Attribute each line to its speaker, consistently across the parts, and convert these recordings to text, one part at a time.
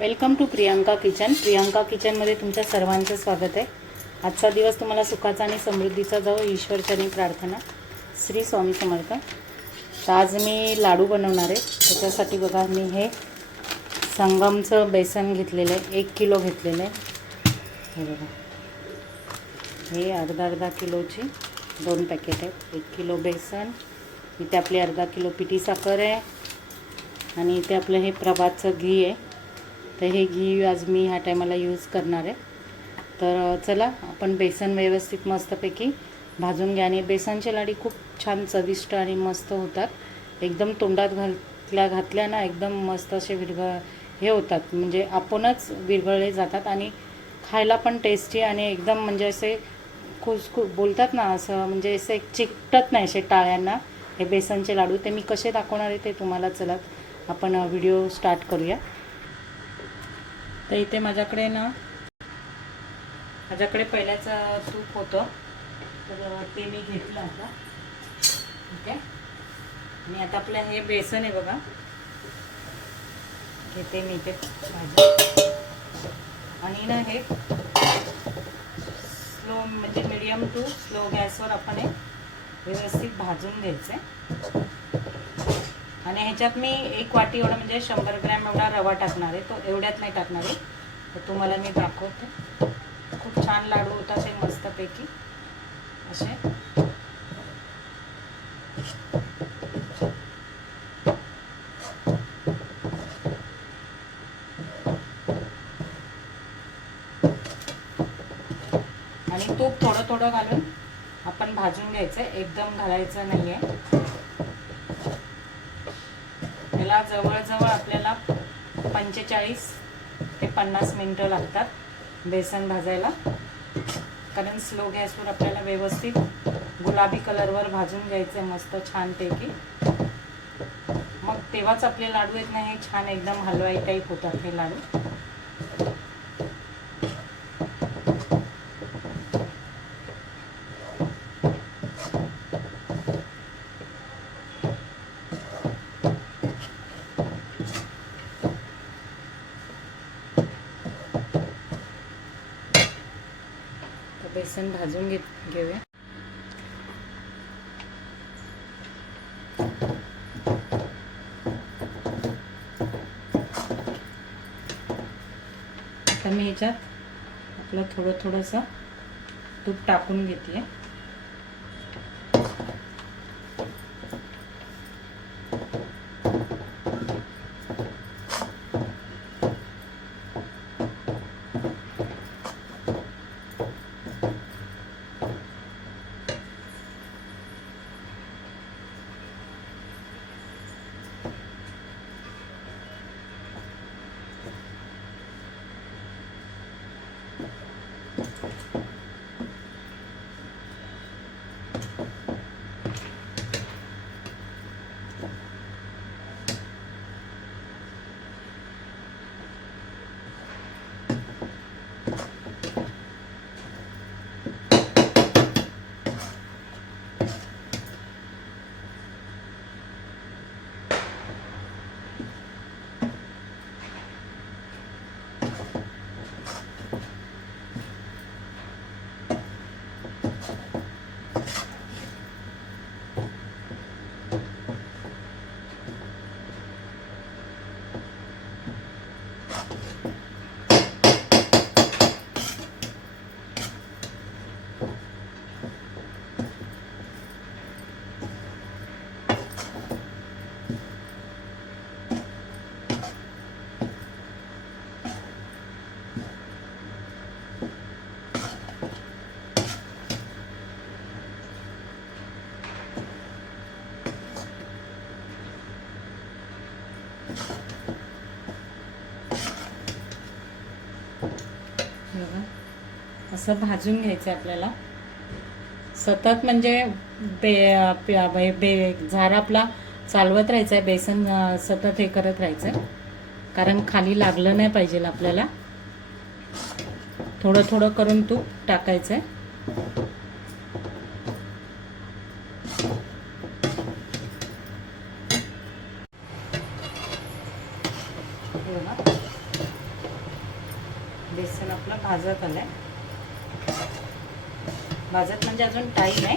Speaker 1: Welcome to Priyanka kitchen. Priyanka किचनमध्ये तुमच्या सर्वांचं स्वागत आहे. आजचा दिवस तुम्हाला सुखाचा आणि समृद्धीचा जाऊ ईश्वरचरणी प्रार्थना. श्री स्वामी समर्थ. तर आज मी लाडू बनवणार आहे. त्याच्यासाठी बघा मी हे संगमचं बेसन घेतलेलं आहे. एक किलो घेतलेलं आहे. हे बघा. हे अर्धा अर्धा किलोची दोन पॅकेट आहेत. एक किलो बेसन इथे आपली अर्धा किलो पिठी साखर आहे आणि इथे आपलं हे प्रभातचं घी आहे. तर हे घी आज मी ह्या टायमाला यूज करणार आहे. तर चला आपण बेसन व्यवस्थित मस्तपैकी भाजून घ्या. आणि बेसनचे लाडी खूप छान चविष्ट आणि मस्त होतात. एकदम तोंडात घातल्या घातल्या ना एकदम मस्त असे विरघळ हे होतात. म्हणजे आपणच विरघळले जातात आणि खायला पण टेस्टी आणि एकदम म्हणजे असे खुसखु बोलतात ना असं म्हणजे असे चिकटत नाही असे टाळ्यांना हे बेसनचे लाडू. ते मी कसे दाखवणार आहे ते तुम्हाला चला आपण व्हिडिओ स्टार्ट करूया. तर इथे माझ्याकडे ना माझ्याकडे पहिल्याचं तूप होतं. तर ते मी घेतलं आता. ठीक आहे आणि आता आपलं हे बेसन आहे बघा. घेते मी ते भाजी. आणि ना हे स्लो म्हणजे मीडियम टू स्लो गॅसवर आपण हे व्यवस्थित भाजून घ्यायचं आहे आणि ह्याच्यात मी एक वाटी एवढा म्हणजे शंभर ग्रॅम एवढा रवा टाकणार आहे. तो एवढ्यात नाही टाकणार आहे. तर तुम्हाला मी दाखवते. खूप छान लाडू होतात हे मस्तपैकी. असे. आणि तूप थोडं थोडं घालून आपण भाजून घ्यायचं. एकदम घालायचं नाही आहे त्याला जवळजवळ आपल्याला पंचेचाळीस ते पन्नास मिनटं लागतात बेसन भाजायला. कारण स्लो गॅसवर आपल्याला व्यवस्थित गुलाबी कलरवर भाजून घ्यायचं मस्त मस्त छानपैकी. मग तेव्हाच आपले लाडू आहेत ना हे छान एकदम हलवाई टाईप होतात हे लाडू तर बेसन भाजून घे घेऊया. आता मी ह्याच्यात आपलं थोडं थोडंसं तूप टाकून घेते बघा. असं भाजून घ्यायचं आहे आपल्याला. सतत म्हणजे बे बे बे- झारा आपला चालवत राहायचं आहे बेसन सतत हे करत राहायचं आहे. कारण खाली लागलं नाही पाहिजे आपल्याला. थोडं थोडं करून तूप टाकायचं आहे हे बघा. बेसन आपलं भाजत आलंय भाजत म्हणजे अजून टाईम आहे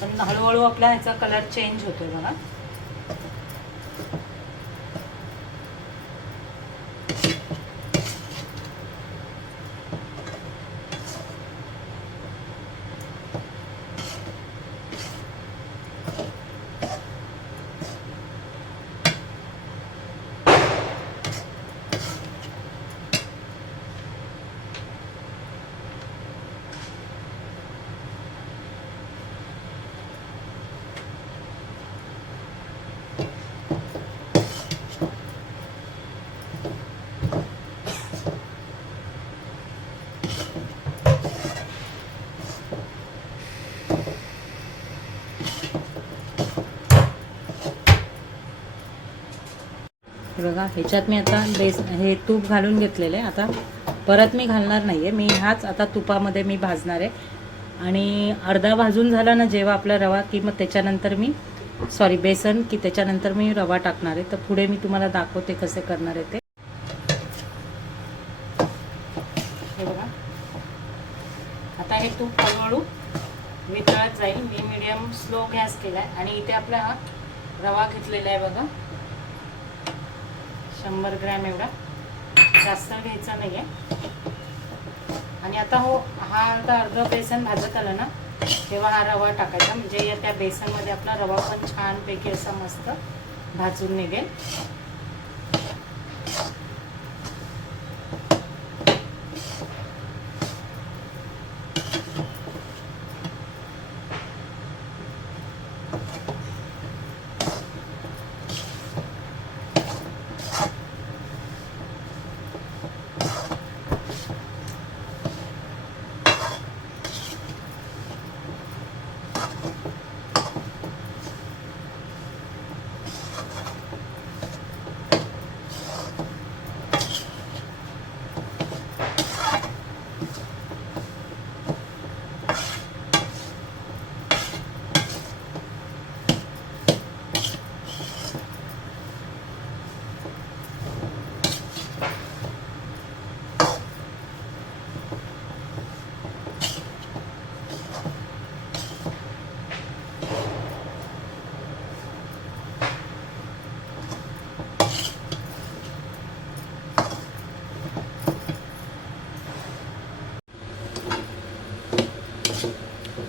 Speaker 1: पण हळूहळू आपला ह्याचा कलर चेंज होतोय बघा. हे बघा ह्याच्यात मी आता बेस हे तूप घालून घेतलेलं आहे. आता परत मी घालणार नाही आहे मी हाच आता तुपामध्ये मी भाजणार आहे. आणि अर्धा भाजून झाला ना जेव्हा आपला रवा की मग त्याच्यानंतर मी सॉरी बेसन की त्याच्यानंतर मी रवा टाकणार आहे. तर पुढे मी तुम्हाला दाखवते कसे करणार आहे ते. हे बघा. आता हे तूप हळूहळू वितळत जाईल. मी मीडियम स्लो गॅस केला आहे आणि इथे आपला हा रवा घेतलेला आहे बघा. शंभर ग्रॅम एवढा. जास्त घ्यायचा नाही आहे आणि आता हो हा आता अर्ध बेसन भाजत आलं ना तेव्हा हा रवा टाकायचा. म्हणजे या त्या बेसनमध्ये आपला रवा पण छानपैकी असा मस्त भाजून निघेल.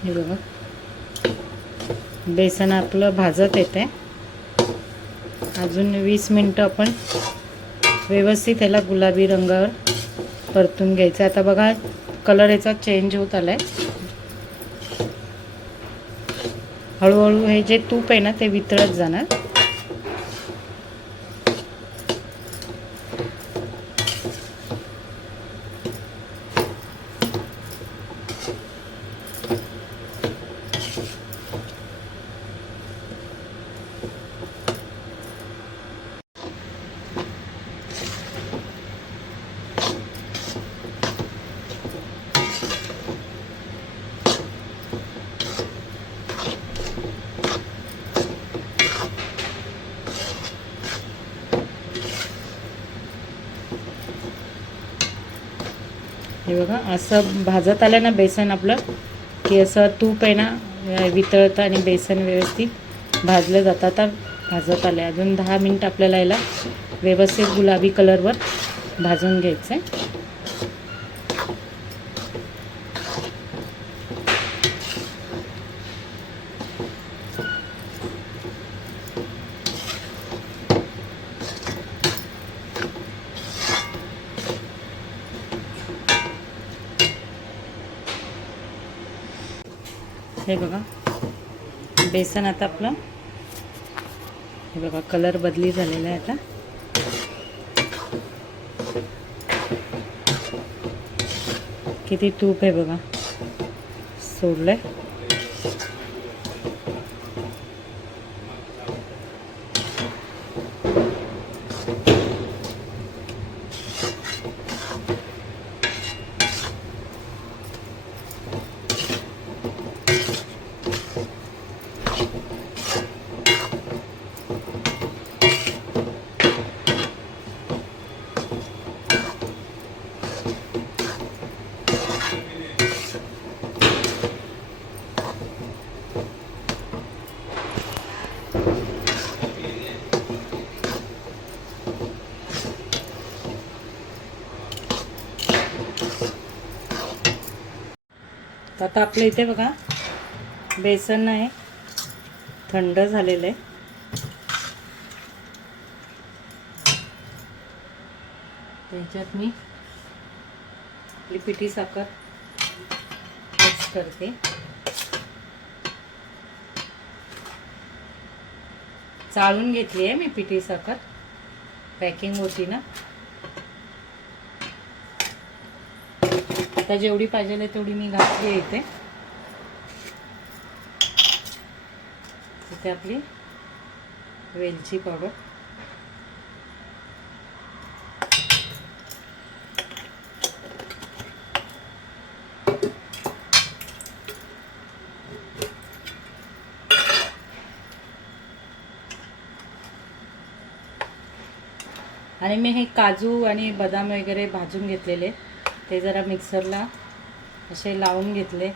Speaker 1: हे बघा. बेसन आपलं भाजत येते अजून वीस मिनटं आपण व्यवस्थित ह्याला गुलाबी रंगावर परतून घ्यायचं. आता बघा कलर याचा चेंज होत आला आहे हळूहळू हे जे तूप आहे ना ते वितळत जाणार. हे बघा. असं भाजत आलं ना बेसन आपलं की असं तूप आहे ना वितळतं आणि बेसन व्यवस्थित भाजलं जातं. आता भाजत आलं अजून दहा मिनटं आपल्याला याला व्यवस्थित गुलाबी कलरवर भाजून घ्यायचं आहे हे बघा. बेसन आता आपलं. हे बघा कलर बदली झालेला आहे आता. किती तूप आहे बघा. सोडलं आहे आता आपल्या इथे बघा बेसन आहे थंड झालेलं आहे. त्याच्यात मी आपली पिठी साखर मिक्स करते. चाळून घेतली आहे मी पिठी साखर पॅकिंग होती ना. आता जेवढी पाहिजे आहे तेवढी मी घातली येते. इथे इथे आपली वेलची पावडर. आणि मी हे काजू आणि बदाम वगैरे भाजून घेतलेले. ते जरा मिक्सरला असे लावून घेतले.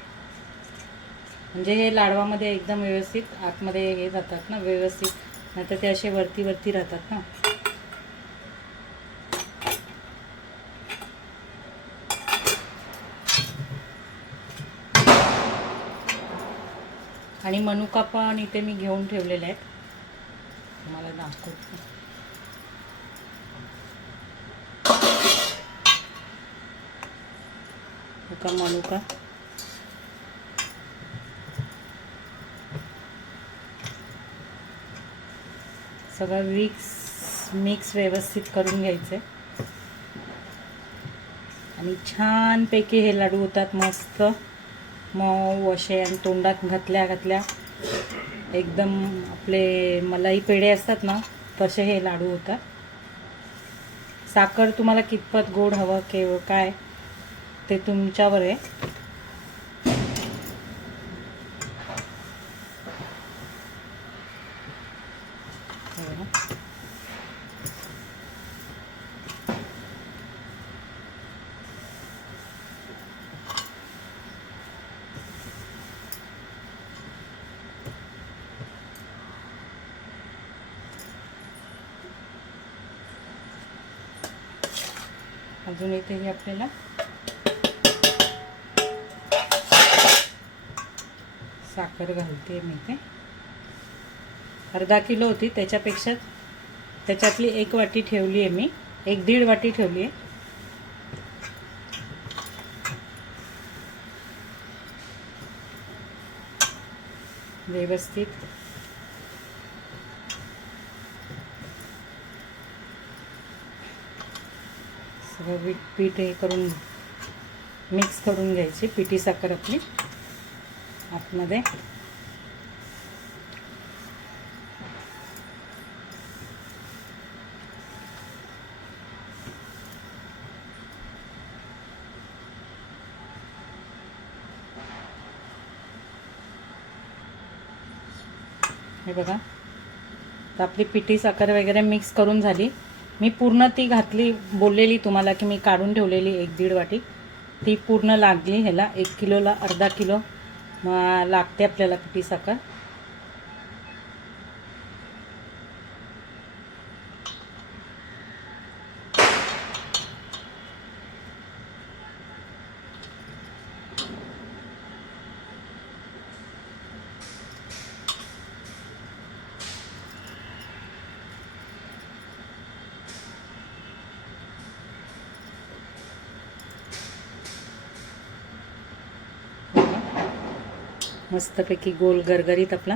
Speaker 1: म्हणजे हे लाडवामध्ये एकदम व्यवस्थित आतमध्ये हे जातात ना व्यवस्थित. नाहीतर ते असे वरती वरती राहतात ना. आणि मनुका पण इथे मी घेऊन ठेवलेले आहेत. तुम्हाला दाखवतो. का मलुका सगळं विक्स मिक्स व्यवस्थित करून घ्यायचं आणि छानपैकी हे लाडू होतात मस्त. मऊ असे आणि तोंडात घातल्या घातल्या. एकदम आपले मलाई पेढे असतात ना तसे हे लाडू होतात. साखर तुम्हाला कितपत गोड हवं केव काय? ते तुमच्यावर आहे. अजून इथेही आपल्याला. साखर घालते मी ते अर्धा किलो होती त्याच्यापेक्षा त्याच्यातली एक वाटी ठेवली आहे मी. एक दीड वाटी ठेवली आहे. व्यवस्थित. सगळं पीठ हे करून मिक्स करून घ्यायची पिठी साखर आपली. आतमध्ये. हे बघा. तर आपली पिठी साखर वगैरे मिक्स करून झाली. मी पूर्ण ती घातली बोललेली तुम्हाला की मी काढून ठेवलेली एक दीड वाटी. ती पूर्ण लागली ह्याला. एक किलोला अर्धा किलो. मग लागते आपल्याला पिठी साखर. मस्तपैकी गोल गरगरीत आपला.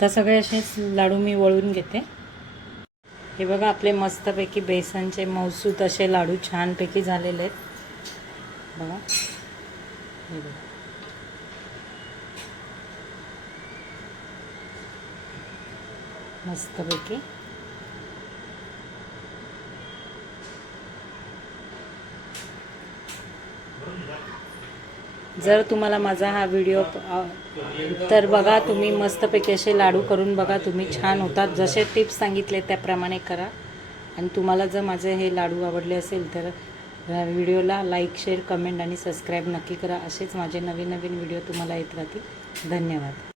Speaker 1: आता सगळे असेच लाडू मी वळून घेते. हे बघा आपले मस्तपैकी बेसनचे मौसूत असे लाडू छानपैकी झालेले आहेत. बघा. हे बघा. मस्तपैकी. जर तुम्हाला माझा हा व्हिडिओ तर बघा तुम्ही मस्तपैकी असे लाडू करून बघा तुम्ही छान होतात. जसे टिप्स सांगितले त्याप्रमाणे करा. आणि तुम्हाला जर माझे हे लाडू आवडले असेल तर व्हिडिओला लाईक शेअर कमेंट आणि सबस्क्राईब नक्की करा. असेच माझे नवीन नवीन व्हिडिओ तुम्हाला येत राहतील. धन्यवाद.